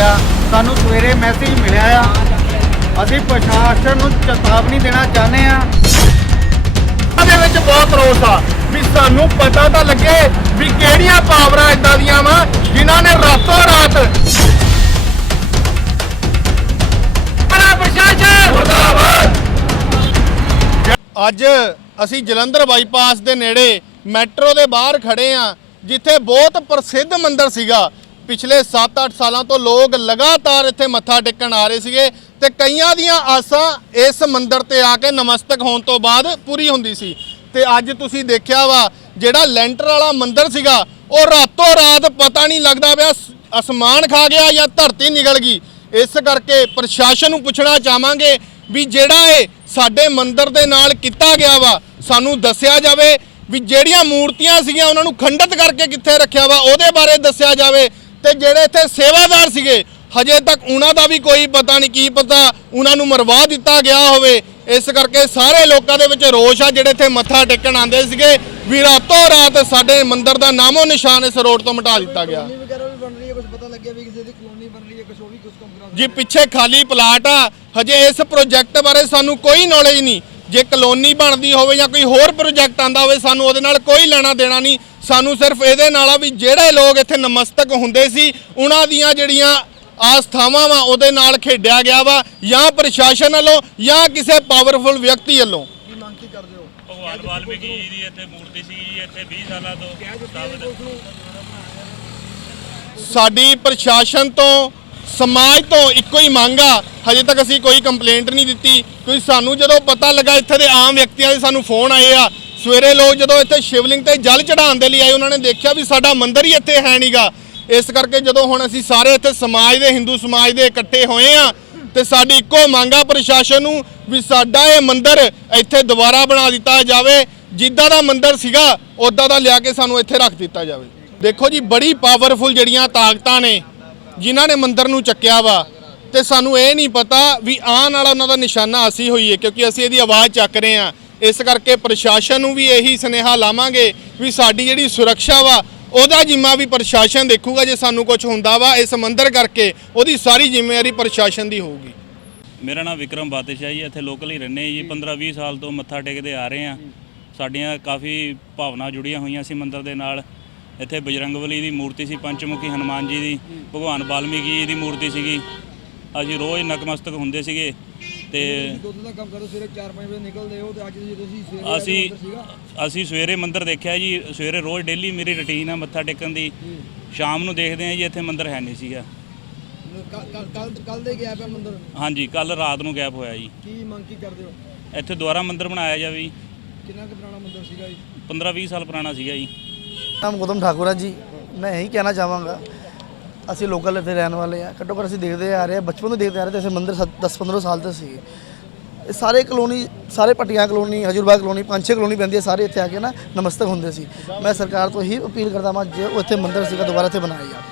ਗਿਆ ਸਾਨੂੰ ਸਵੇਰੇ ਮੈਸੇਜ ਮਿਲਿਆ ਆ। ਅਸੀਂ ਪ੍ਰਸ਼ਾਸਨ ਨੂੰ ਚੇਤਾਵਨੀ ਦੇਣਾ ਚਾਹੁੰਦੇ ਆ। ਦੇ ਵਿੱਚ ਬਹੁਤ ਰੋਸ ਆ ਵੀ ਸਾਨੂੰ ਪਤਾ ਤਾਂ ਲੱਗੇ ਵੀ ਕਿਹੜੀਆਂ ਪਾਵਰਾਂ ਇਦਾਂ ਦੀਆਂ ਵਾ ਜਿਨ੍ਹਾਂ ਨੇ ਰਾਤੋਂ ਰਾਤ ਬੜਾ ਪ੍ਰਸ਼ਾਸਨ। ਮੁਰਦਾਬਾਦ। ਅੱਜ ਅਸੀਂ ਜਲੰਧਰ ਬਾਈਪਾਸ ਦੇ ਨੇੜੇ ਮੈਟਰੋ ਦੇ ਬਾਹਰ ਖੜੇ ਆ ਜਿੱਥੇ ਬਹੁਤ ਪ੍ਰਸਿੱਧ ਮੰਦਿਰ ਸੀਗਾ। ਪਿਛਲੇ 7-8 ਸਾਲਾਂ ਤੋਂ ਲੋਕ ਲਗਾਤਾਰ ਇੱਥੇ ਮੱਥਾ ਟੇਕਣ ਆ ਰਹੇ ਸੀਗੇ ਤੇ ਕਈਆਂ ਦੀਆਂ ਆਸਾਂ ਇਸ ਮੰਦਿਰ ਤੇ ਆ ਕੇ ਨਮਸਤਕ ਹੋਣ ਤੋਂ ਬਾਅਦ ਪੂਰੀ ਹੁੰਦੀ ਸੀ। ਤੇ ਅੱਜ ਤੁਸੀਂ ਦੇਖਿਆ ਵਾ, ਜਿਹੜਾ ਲੈਂਟਰ ਵਾਲਾ ਮੰਦਿਰ ਸੀਗਾ, ਉਹ ਰਾਤੋਂ ਰਾਤ ਪਤਾ ਨਹੀਂ ਲੱਗਦਾ ਪਿਆ ਅਸਮਾਨ ਖਾ ਗਿਆ ਜਾਂ ਧਰਤੀ ਨਿਗਲ ਗਈ। ਇਸ ਕਰਕੇ ਪ੍ਰਸ਼ਾਸਨ ਨੂੰ ਪੁੱਛਣਾ ਚਾਹਾਂਗੇ ਵੀ ਜਿਹੜਾ ਇਹ ਸਾਡੇ ਮੰਦਿਰ ਦੇ ਨਾਲ ਕੀਤਾ ਗਿਆ ਵਾ, ਸਾਨੂੰ ਦੱਸਿਆ ਜਾਵੇ ਵੀ ਜਿਹੜੀਆਂ ਮੂਰਤੀਆਂ ਸੀਗੀਆਂ, ਉਹਨਾਂ ਨੂੰ ਖੰਡਿਤ ਕਰਕੇ ਕਿੱਥੇ ਰੱਖਿਆ ਵਾ, ਉਹਦੇ ਬਾਰੇ ਦੱਸਿਆ ਜਾਵੇ। ਤੇ ਜਿਹੜੇ ਇੱਥੇ ਸੇਵਾਦਾਰ ਸੀਗੇ ਹਜੇ ਤੱਕ ਉਹਨਾਂ ਦਾ ਵੀ ਕੋਈ ਪਤਾ ਨਹੀਂ ਕੀ ਪਤਾ ਉਹਨਾਂ ਨੂੰ ਮਰਵਾ ਦਿੱਤਾ ਗਿਆ ਹੋਵੇ। ਇਸ ਕਰਕੇ ਸਾਰੇ ਲੋਕਾਂ ਦੇ ਵਿੱਚ ਰੋਸ਼ ਆ ਜਿਹੜੇ ਇੱਥੇ ਮੱਥਾ ਟੇਕਣ ਆਉਂਦੇ ਸੀਗੇ। ਵੀ ਰਾਤੋਂ ਰਾਤ ਸਾਡੇ ਮੰਦਿਰ ਦਾ ਨਾਮੋ ਨਿਸ਼ਾਨ ਇਸ ਰੋਡ ਤੋਂ ਮਿਟਾ ਦਿੱਤਾ ਗਿਆ। ਜੀ ਪਿੱਛੇ ਖਾਲੀ ਪਲਾਟ ਆ। ਹਜੇ ਇਸ ਪ੍ਰੋਜੈਕਟ ਬਾਰੇ ਸਾਨੂੰ ਕੋਈ ਨੌਲੇਜ ਨਹੀਂ। ਜੇ ਕਲੋਨੀ ਬਣਦੀ ਹੋਵੇ ਜਾਂ ਕੋਈ ਹੋਰ ਪ੍ਰੋਜੈਕਟ ਆਂਦਾ ਹੋਵੇ ਸਾਨੂੰ ਉਹਦੇ ਨਾਲ ਕੋਈ ਲੈਣਾ ਦੇਣਾ ਨਹੀਂ। ਸਾਨੂੰ ਸਿਰਫ ਇਹਦੇ ਨਾਲ ਆ ਵੀ ਜਿਹੜੇ ਲੋਕ ਇੱਥੇ ਨਮਸਤਕ ਹੁੰਦੇ ਸੀ ਉਹਨਾਂ ਦੀਆਂ ਜਿਹੜੀਆਂ ਆਸਥਾਵਾਂ ਵਾ ਉਹਦੇ ਨਾਲ ਖੇਡਿਆ ਗਿਆ ਵਾ ਜਾਂ ਪ੍ਰਸ਼ਾਸਨ ਵੱਲੋਂ ਜਾਂ ਕਿਸੇ ਪਾਵਰਫੁਲ ਵਿਅਕਤੀ ਵੱਲੋਂ। ਕੀ ਮੰਗ ਕੀ ਕਰਦੇ ਹੋ? ਭਗਵਾਨ ਵਾਲਮੀਕੀ ਜੀ ਦੀ ਇੱਥੇ ਮੂਰਤੀ ਸੀ ਜੀ ਇੱਥੇ 20 ਸਾਲਾਂ ਤੋਂ ਸਥਾਪਿਤ। ਸਾਡੀ ਪ੍ਰਸ਼ਾਸਨ ਤੋਂ ਸਮਾਜ ਤੋਂ ਇੱਕੋ ਹੀ ਮੰਗ ਆ, ਹਜੇ ਤੱਕ ਅਸੀਂ ਕੋਈ ਕੰਪਲੇਂਟ ਨਹੀਂ ਦਿੱਤੀ। ਕਿਉਂਕਿ ਸਾਨੂੰ ਜਦੋਂ ਪਤਾ ਲੱਗਾ ਇੱਥੇ ਦੇ ਆਮ ਵਿਅਕਤੀਆਂ ਦੇ ਸਾਨੂੰ ਫੋਨ ਆਏ ਆ, ਸਵੇਰੇ ਲੋਕ ਜਦੋਂ ਇੱਥੇ ਸ਼ਿਵਲਿੰਗ ਤੇ ਜਲ ਚੜਾਉਣ ਦੇ ਲਈ ਆਏ, ਉਹਨਾਂ ਨੇ ਦੇਖਿਆ ਵੀ ਸਾਡਾ ਮੰਦਿਰ ਹੀ ਇੱਥੇ ਹੈ ਨਹੀਂਗਾ ਇਸ ਕਰਕੇ ਜਦੋਂ ਹੁਣ ਅਸੀਂ ਸਾਰੇ ਇੱਥੇ ਸਮਾਜ ਦੇ, ਹਿੰਦੂ ਸਮਾਜ ਦੇ ਇਕੱਠੇ ਹੋਏ ਆ, ਤੇ ਸਾਡੀ ਇੱਕੋ ਮੰਗ ਆ ਪ੍ਰਸ਼ਾਸਨ ਨੂੰ ਵੀ ਸਾਡਾ ਇਹ ਮੰਦਿਰ ਇੱਥੇ ਦੁਬਾਰਾ ਬਣਾ ਦਿੱਤਾ ਜਾਵੇ। ਜਿੱਦਾਂ ਦਾ ਮੰਦਿਰ ਸੀਗਾ ਉਦਾਂ ਦਾ ਲਿਆ ਕੇ ਸਾਨੂੰ ਇੱਥੇ ਰੱਖ ਦਿੱਤਾ ਜਾਵੇ। ਦੇਖੋ ਜੀ, ਬੜੀ ਪਾਵਰਫੁਲ ਜਿਹੜੀਆਂ ਤਾਕਤਾਂ ਨੇ ਜਿਨ੍ਹਾਂ ਨੇ ਮੰਦਰ ਨੂੰ ਚੱਕਿਆ ਵਾ, ਤੇ ਸਾਨੂੰ ਇਹ ਨਹੀਂ ਪਤਾ ਵੀ ਆਉਣ ਵਾਲਾ ਉਹਨਾਂ ਦਾ ਨਿਸ਼ਾਨਾ ਅਸੀਂ ਹੋਈਏ, ਕਿਉਂਕਿ ਅਸੀਂ ਇਹਦੀ ਆਵਾਜ਼ ਚੱਕ ਰਹੇ ਆ ਇਸ ਕਰਕੇ ਪ੍ਰਸ਼ਾਸਨ ਨੂੰ ਵੀ ਇਹੀ ਸੁਨੇਹਾ ਲਾਵਾਂਗੇ ਵੀ ਸਾਡੀ ਜਿਹੜੀ ਸੁਰੱਖਿਆ ਵਾ, ਉਹਦਾ ਜਿੰਮਾ ਵੀ ਪ੍ਰਸ਼ਾਸਨ ਦੇਖੂਗਾ ਜੇ ਸਾਨੂੰ ਕੁਝ ਹੁੰਦਾ ਵਾ, ਇਸ ਮੰਦਰ ਕਰਕੇ ਉਹਦੀ ਸਾਰੀ ਜ਼ਿੰਮੇਵਾਰੀ ਪ੍ਰਸ਼ਾਸਨ ਦੀ ਹੋਊਗੀ। ਮੇਰਾ ਨਾਮ ਵਿਕਰਮ ਬਾਦਸ਼ਾਹ ਜੀ, ਇੱਥੇ ਲੋਕਲ ਹੀ ਰਹਿੰਦੇ ਜੀ 15 20 ਸਾਲ ਤੋਂ ਮੱਥਾ ਟੇਕਦੇ ਆ ਰਹੇ ਆ ਸਾਡੀਆਂ ਕਾਫੀ ਭਾਵਨਾ ਜੁੜੀਆਂ ਹੋਈਆਂ ਸੀ ਮੰਦਰ ਦੇ ਨਾਲ। ਇੱਥੇ ਬਜਰੰਗਬਲੀ ਦੀ ਮੂਰਤੀ ਸੀ ਪੰਚਮੁਖੀ ਹਨੂਮਾਨ ਜੀ ਦੀ ਭਗਵਾਨ ਵਾਲਮੀਕੀ ਜੀ ਦੀ ਮੂਰਤੀ ਸੀਗੀ। ਅਸੀਂ ਰੋਜ਼ ਨਕਮਸਤਕ ਹੁੰਦੇ ਸੀਗੇ ਤੇ ਦੁੱਧ ਦਾ ਕੰਮ ਕਰੋ ਸਵੇਰੇ 4-5 ਵਜੇ ਨਿਕਲਦੇ ਹੋ ਤੇ ਅੱਜ ਤੁਸੀਂ ਤੁਸੀਂ ਸਵੇਰੇ ਆਏ ਅਸੀਂ ਅਸੀਂ ਸਵੇਰੇ ਮੰਦਿਰ ਦੇਖਿਆ ਜੀ ਸਵੇਰੇ ਰੋਜ਼ ਡੇਲੀ ਮੇਰੀ ਰੁਟੀਨ ਆ ਮੱਥਾ ਟੇਕਣ ਦੀ। ਸ਼ਾਮ ਨੂੰ ਦੇਖਦੇ ਆ ਜੀ ਇੱਥੇ ਮੰਦਿਰ ਹੈ ਨਹੀਂ ਸੀਗਾ। ਕੱਲ ਕੱਲ ਕੱਲ ਦੇ ਗਿਆ ਪਿਆ ਮੰਦਿਰ? ਹਾਂਜੀ ਕੱਲ ਰਾਤ ਨੂੰ ਗੈਪ ਹੋਇਆ ਜੀ। ਕੀ ਮੰਗ ਕੀ ਕਰਦੇ ਹੋ? ਇੱਥੇ ਦੁਬਾਰਾ ਮੰਦਿਰ ਬਣਾਇਆ ਜਾਵੇ ਜੀ। ਕਿੰਨਾ ਕੁ ਪੁਰਾਣਾ ਮੰਦਿਰ ਸੀਗਾ ਜੀ? 15 20 ਸਾਲ ਪੁਰਾਣਾ ਸੀਗਾ ਜੀ। ਨਾਮ ਗੌਤਮ ਠਾਕੁਰ ਹੈ ਜੀ। ਮੈਂ ਇਹੀ ਕਹਿਣਾ ਚਾਹਾਂਗਾ। ਅਸੀਂ ਲੋਕਲ ਇੱਥੇ ਰਹਿਣ ਵਾਲੇ ਆ। ਘੱਟੋ ਘੱਟ ਅਸੀਂ ਦੇਖਦੇ ਆ ਰਹੇ ਆ। ਬਚਪਨ ਤੋਂ ਦੇਖਦੇ ਆ ਰਹੇ ਤੇ ਅਸੀਂ ਮੰਦਿਰ 10 15 ਸਾਲ ਤੋਂ ਸੀਗੇ। ਇਹ ਸਾਰੇ ਕਲੋਨੀ, ਸਾਰੇ ਪਟਿਆਲਾ ਕਲੋਨੀ, ਹਜੂਰਬਾਗ ਕਲੋਨੀ, ਪੰਜ, ਛੇ ਕਲੋਨੀ ਪੈਂਦੀ ਹੈ ਸਾਰੇ ਇੱਥੇ ਆ ਕੇ ਨਾ ਨਮਸਤਕ ਹੁੰਦੇ ਸੀ। ਮੈਂ ਸਰਕਾਰ ਤੋਂ ਹੀ ਅਪੀਲ ਕਰਦਾ ਹਾਂ ਜੇ ਉਹ ਇੱਥੇ ਮੰਦਰ ਸੀਗਾ, ਦੁਬਾਰਾ ਇੱਥੇ ਬਣਾਇਆ ਜਾਵੇ।